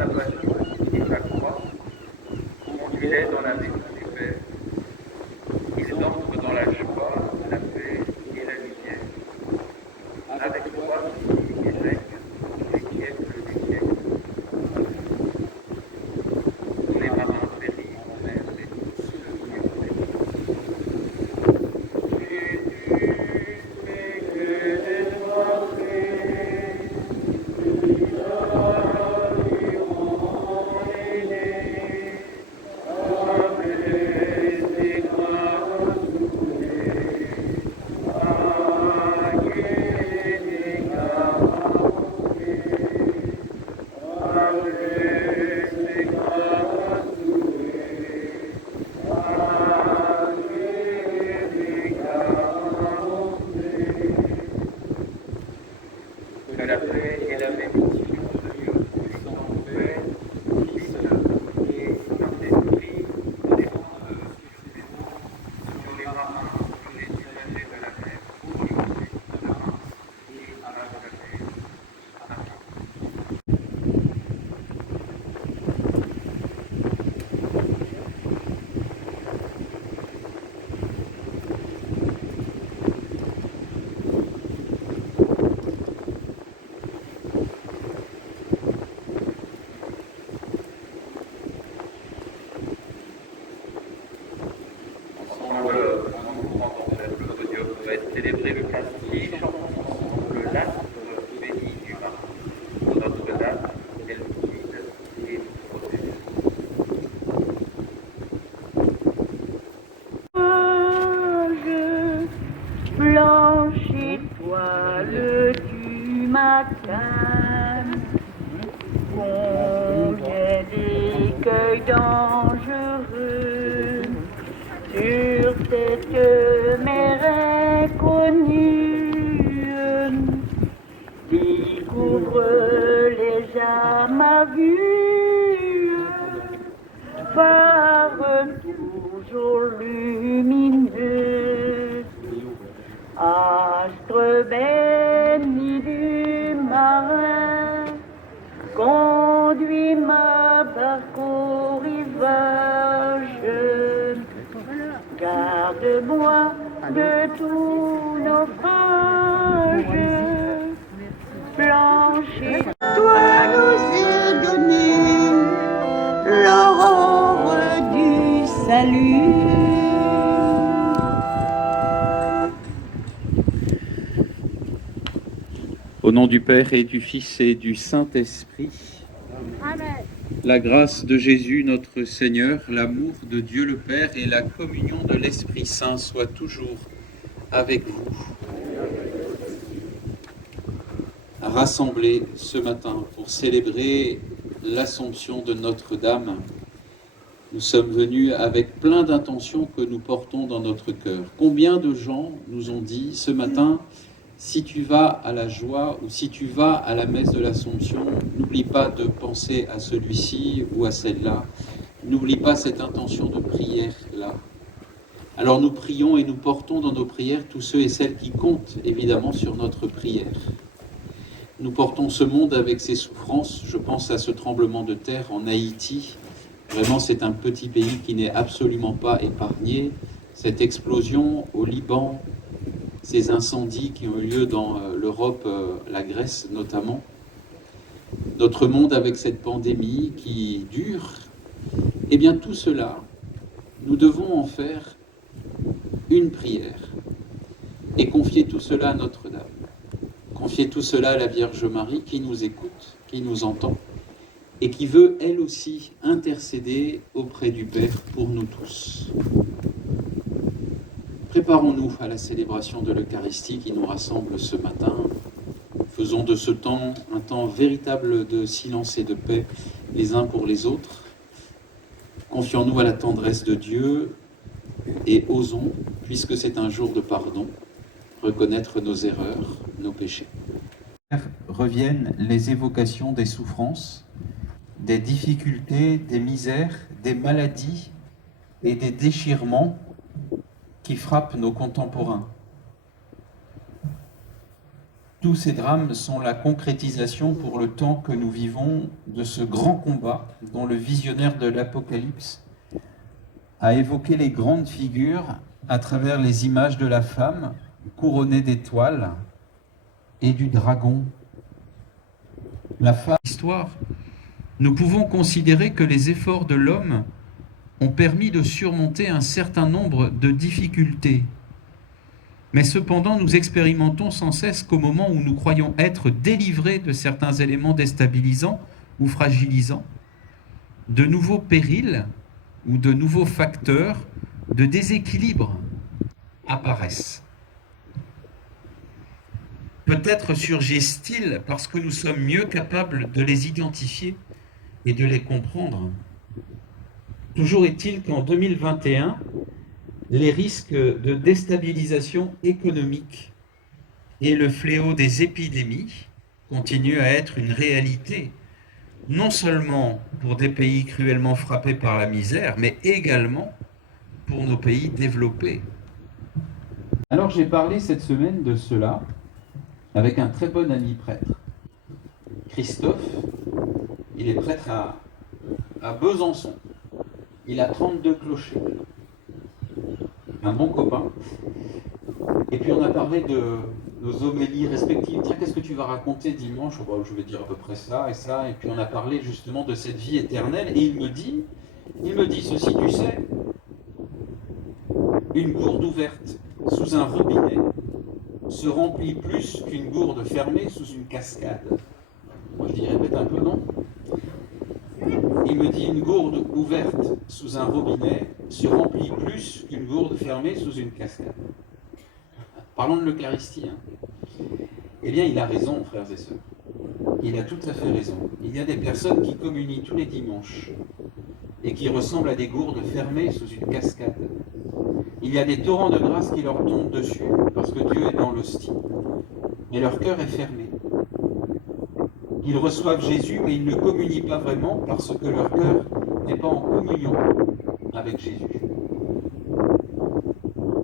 sa passion et sa croix, conduis-les dans la maison du Père. Ils entrent dans la joie, la paix et la lumière. Avec toi qui vis et règne du siècle des siècles. Les mamans péris, mères et tous ceux qui ont péri. Que la paix et la bénédiction de Dieu puissant Père, Fils et Saint-Esprit descendent sur les marins, sur les usagers de la mer, aujourd'hui, demain et à la jamais. Amen. Ensemble, en nous rendant vers le podium, on va célébrer le Cassis, chantons ensemble l'astre béni du marin. Notre-Dame, elle nous guide et nous protège. Blanche étoile du matin, combien d'écueils dangereux sur cette mer inconnue découvre les âmes à vue, phare toujours lumineux. Astre béni du marin, conduis ma barque au rivage. Garde-moi de tout naufrage. Blanche étoile nous est donnée, l'aurore du salut. Au nom du Père et du Fils et du Saint-Esprit, Amen. la grâce de Jésus notre Seigneur, l'amour de Dieu le Père et la communion de l'Esprit Saint soient toujours avec vous. Rassemblés ce matin pour célébrer l'Assomption de Notre-Dame, nous sommes venus avec plein d'intentions que nous portons dans notre cœur. Combien de gens nous ont dit ce matin: si tu vas à la joie ou si tu vas à la messe de l'Assomption, n'oublie pas de penser à celui-ci ou à celle-là. N'oublie pas cette intention de prière-là. Alors nous prions et nous portons dans nos prières tous ceux et celles qui comptent évidemment sur notre prière. Nous portons ce monde avec ses souffrances. Je pense à ce tremblement de terre en Haïti. Vraiment, c'est un petit pays qui n'est absolument pas épargné. Cette explosion au Liban, ces incendies qui ont eu lieu dans l'Europe, la Grèce notamment. Notre monde avec cette pandémie qui dure. Eh bien, tout cela, nous devons en faire une prière et confier tout cela à Notre-Dame. Confier tout cela à la Vierge Marie qui nous écoute, qui nous entend et qui veut, elle aussi, intercéder auprès du Père pour nous tous. Préparons-nous à la célébration de l'Eucharistie qui nous rassemble ce matin. Faisons de ce temps un temps véritable de silence et de paix les uns pour les autres. Confions-nous à la tendresse de Dieu et osons, puisque c'est un jour de pardon, reconnaître nos erreurs, nos péchés. Reviennent les évocations des souffrances, des difficultés, des misères, des maladies et des déchirements qui frappent nos contemporains. Tous ces drames sont la concrétisation pour le temps que nous vivons de ce grand combat dont le visionnaire de l'Apocalypse a évoqué les grandes figures à travers les images de la femme couronnée d'étoiles et du dragon. La femme. Histoire, nous pouvons considérer que les efforts de l'homme ont permis de surmonter un certain nombre de difficultés. Mais cependant, nous expérimentons sans cesse qu'au moment où nous croyons être délivrés de certains éléments déstabilisants ou fragilisants, de nouveaux périls ou de nouveaux facteurs de déséquilibre apparaissent. Peut-être surgissent-ils parce que nous sommes mieux capables de les identifier et de les comprendre. Toujours est-il qu'en 2021, les risques de déstabilisation économique et le fléau des épidémies continuent à être une réalité, non seulement pour des pays cruellement frappés par la misère, mais également pour nos pays développés. Alors j'ai parlé cette semaine de cela avec un très bon ami prêtre. Christophe, il est prêtre à Besançon. Il a 32 clochers. Un bon copain. Et puis on a parlé de nos homélies respectives. Tiens, qu'est-ce que tu vas raconter dimanche? Je vais dire à peu près ça et ça. Et puis on a parlé justement de cette vie éternelle. Et il me dit ceci, tu sais, une gourde ouverte sous un robinet se remplit plus qu'une gourde fermée sous une cascade. Moi je dis, répète un peu, non? Il me dit, une gourde ouverte sous un robinet se remplit plus qu'une gourde fermée sous une cascade. Parlons de l'Eucharistie. Eh bien, il a raison, frères et sœurs. Il a tout à fait raison. Il y a des personnes qui communient tous les dimanches et qui ressemblent à des gourdes fermées sous une cascade. Il y a des torrents de grâce qui leur tombent dessus parce que Dieu est dans l'hostie. Mais leur cœur est fermé. Ils reçoivent Jésus, mais ils ne communient pas vraiment parce que leur cœur n'est pas en communion avec Jésus.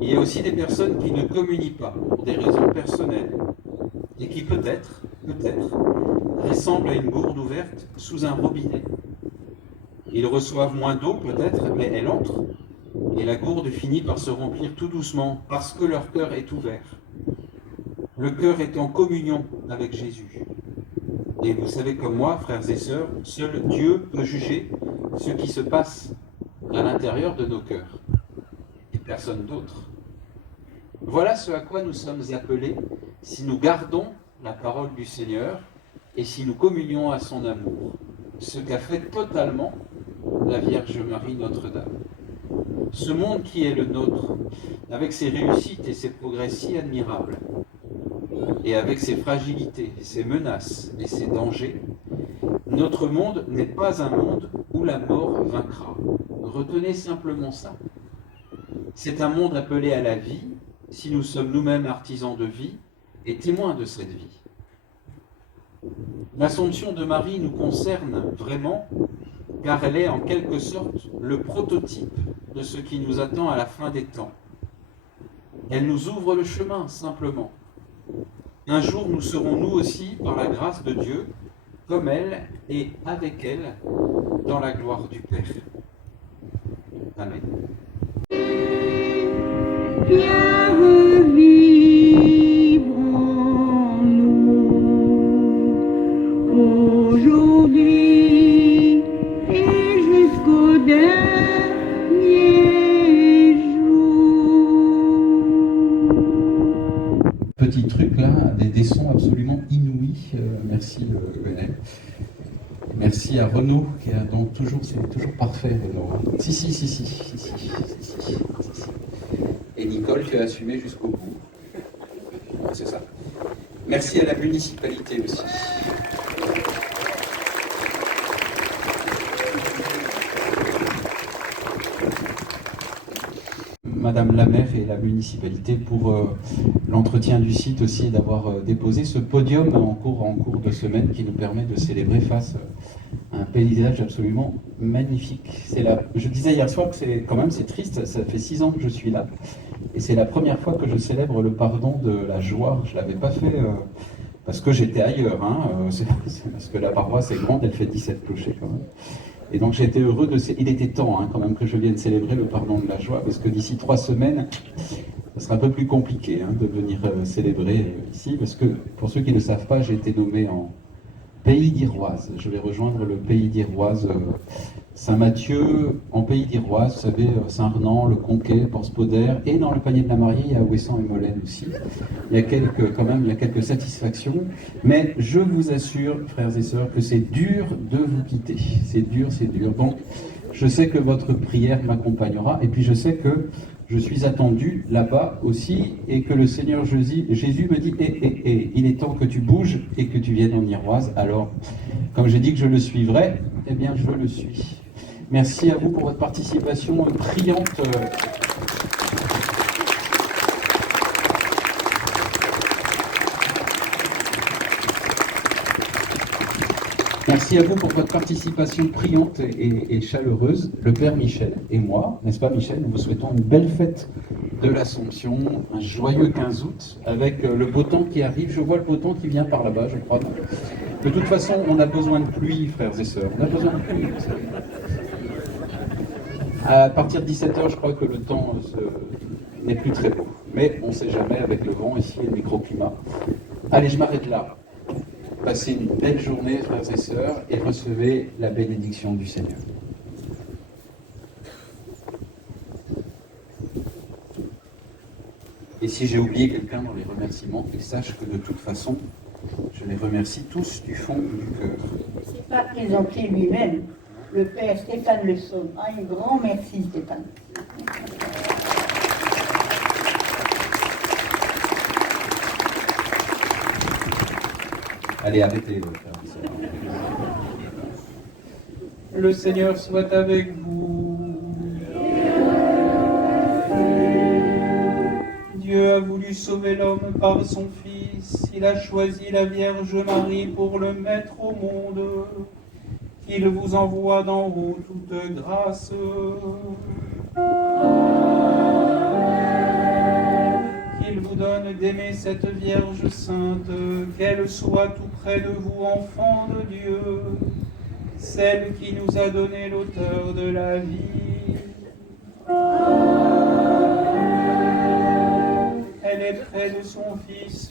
Il y a aussi des personnes qui ne communient pas pour des raisons personnelles et qui peut-être, ressemblent à une gourde ouverte sous un robinet. Ils reçoivent moins d'eau peut-être, mais elle entre et la gourde finit par se remplir tout doucement parce que leur cœur est ouvert. Le cœur est en communion avec Jésus. Et vous savez comme moi, frères et sœurs, seul Dieu peut juger ce qui se passe à l'intérieur de nos cœurs, et personne d'autre. Voilà ce à quoi nous sommes appelés si nous gardons la parole du Seigneur et si nous communions à son amour, ce qu'a fait totalement la Vierge Marie Notre-Dame. Ce monde qui est le nôtre, avec ses réussites et ses progrès si admirables, et avec ses fragilités, ses menaces et ses dangers, notre monde n'est pas un monde où la mort vaincra. Retenez simplement ça. C'est un monde appelé à la vie, si nous sommes nous-mêmes artisans de vie et témoins de cette vie. L'Assomption de Marie nous concerne vraiment, car elle est en quelque sorte le prototype de ce qui nous attend à la fin des temps. Elle nous ouvre le chemin, simplement. Un jour, nous serons nous aussi, par la grâce de Dieu, comme elle et avec elle, dans la gloire du Père. Amen. Viens revivre en nous aujourd'hui et jusqu'au dernier jour. Petit truc là, des sons absolument inouïs. Merci Lionel. Merci à Renaud, qui a donc toujours, c'est toujours parfait Renaud. Si. Et Nicole, tu as assumé jusqu'au bout. C'est ça. Merci à la municipalité aussi. Madame la maire et la municipalité pour l'entretien du site aussi, d'avoir déposé ce podium en cours de semaine qui nous permet de célébrer face à un paysage absolument magnifique. Je disais hier soir que c'est triste, ça fait 6 ans que je suis là et c'est la première fois que je célèbre le pardon de la joie. Je ne l'avais pas fait parce que j'étais ailleurs, hein, c'est parce que la paroisse est grande, elle fait 17 clochers quand même. Et donc j'étais heureux de... Il était temps quand même que je vienne célébrer le pardon de la joie, parce que d'ici 3 semaines, ça sera un peu plus compliqué de venir célébrer ici, parce que pour ceux qui ne savent pas, j'ai été nommé en Pays d'Iroise. Je vais rejoindre le Pays d'Iroise, Saint-Mathieu, en Pays d'Iroise, vous savez, Saint-Renan, le Conquet, Porspoder, et dans le panier de la mariée, il y a Ouessant et Molène aussi. Il y a quelques satisfactions, mais je vous assure, frères et sœurs, que c'est dur de vous quitter. C'est dur, c'est dur. Donc, je sais que votre prière m'accompagnera, et puis je sais que je suis attendu là-bas aussi, et que le Seigneur Jésus me dit il est temps que tu bouges et que tu viennes en Iroise. Alors, comme j'ai dit que je le suivrai, eh bien je le suis. Merci à vous pour votre participation priante. Merci à vous pour votre participation priante et chaleureuse. Le Père Michel et moi, n'est-ce pas Michel, nous vous souhaitons une belle fête de l'Assomption, un joyeux 15 août, avec le beau temps qui arrive. Je vois le beau temps qui vient par là-bas, je crois. De toute façon, on a besoin de pluie, frères et sœurs. On a besoin de pluie. À partir de 17h, je crois que le temps n'est plus très beau. Mais on ne sait jamais avec le vent ici et le microclimat. Allez, je m'arrête là. Passez une belle journée, frères et sœurs, et recevez la bénédiction du Seigneur. Et si j'ai oublié quelqu'un dans les remerciements, qu'il sache que de toute façon, je les remercie tous du fond du cœur. C'est pas présenté lui-même, le Père Stéphane Le Saune. Un grand merci, Stéphane. Allez, arrêtez, frères et sœurs. Le Seigneur soit avec vous. Dieu a voulu sauver l'homme par son Fils. Il a choisi la Vierge Marie pour le mettre au monde. Qu'il vous envoie d'en haut toute grâce. Qu'il vous donne d'aimer cette Vierge sainte, qu'elle soit tout près de vous, enfant de Dieu, celle qui nous a donné l'auteur de la vie. Elle est près de son Fils.